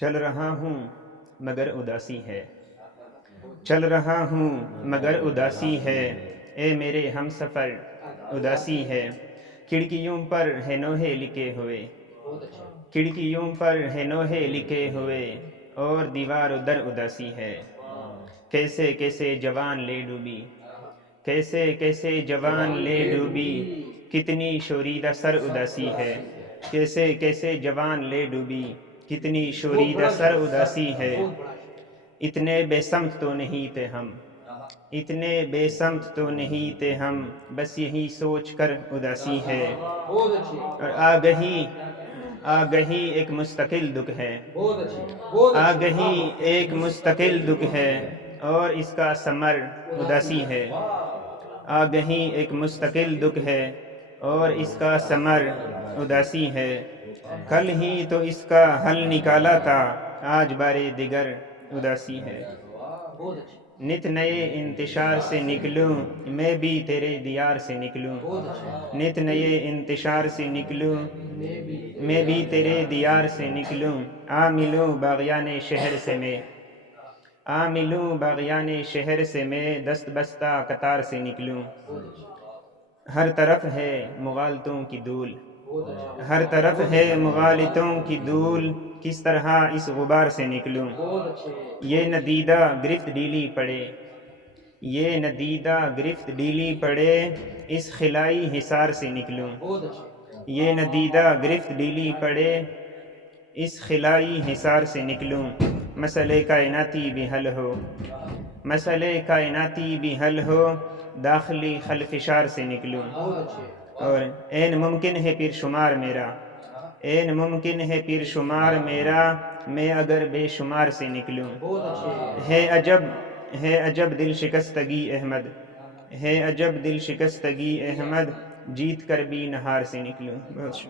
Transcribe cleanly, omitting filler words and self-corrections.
چل رہا ہوں مگر اداسی ہے، چل رہا ہوں مگر اداسی ہے، اے میرے ہم سفر اداسی ہے۔ کھڑکیوں پر ہے نوحے لکھے ہوئے، کھڑکیوں پر ہے نوحے لکھے ہوئے، اور دیوار در اداسی ہے۔ کیسے کیسے جوان لے ڈوبی، کیسے کیسے جوان لے ڈوبی، کتنی شوریدہ سر اداسی ہے۔ کیسے کیسے جوان لے ڈوبی، کتنی شوریدہ سر اداسی ہے۔ اتنے بے سمت تو نہیں تھے ہم، اتنے بے سمت تو نہیں تھے ہم، بس یہی سوچ کر اداسی ہے۔ اور آگہی ایک مستقل دکھ ہے، آگہی ایک مستقل دکھ ہے، اور اس کا ثمر اداسی ہے۔ آگہی ایک مستقل دکھ ہے، اور اس کا ثمر اداسی ہے۔ کل ہی تو اس کا حل نکالا تھا، آج بارے دیگر اداسی ہے۔ نت نئے انتشار سے نکلوں میں بھی تیرے دیار سے نکلوں، نت نئے انتشار سے نکلوں میں بھی تیرے دیار سے نکلوں۔ آ ملوں باغیان شہر سے میں، آ ملوں باغیان شہر سے میں، دست بستہ قطار سے نکلوں۔ ہر طرف ہے مغالطوں کی دھول، ہر طرف ہے مغالطوں کی دھول، کس طرح اس غبار سے نکلوں۔ یہ ندیدہ گرفت ڈھیلی پڑے، یہ ندیدہ گرفت ڈھیلی پڑے، اس خلائی حصار سے نکلوں۔ یہ ندیدہ گرفت ڈھیلی پڑے، اس خلائی حصار سے نکلوں۔ مسئلے کائناتی بھی حل ہو، مسئلے کائناتی بھی حل ہو، داخلی خلفشار سے نکلوں۔ اور عین ممکن ہے پھر شمار میرا، عین ممکن ہے پھر شمار میرا، میں اگر بے شمار سے نکلوں۔ ہے عجب دل شکستگی احمد، ہے عجب دل شکستگی احمد، جیت کر بھی نہار سے نکلوں۔ بہت شکریہ۔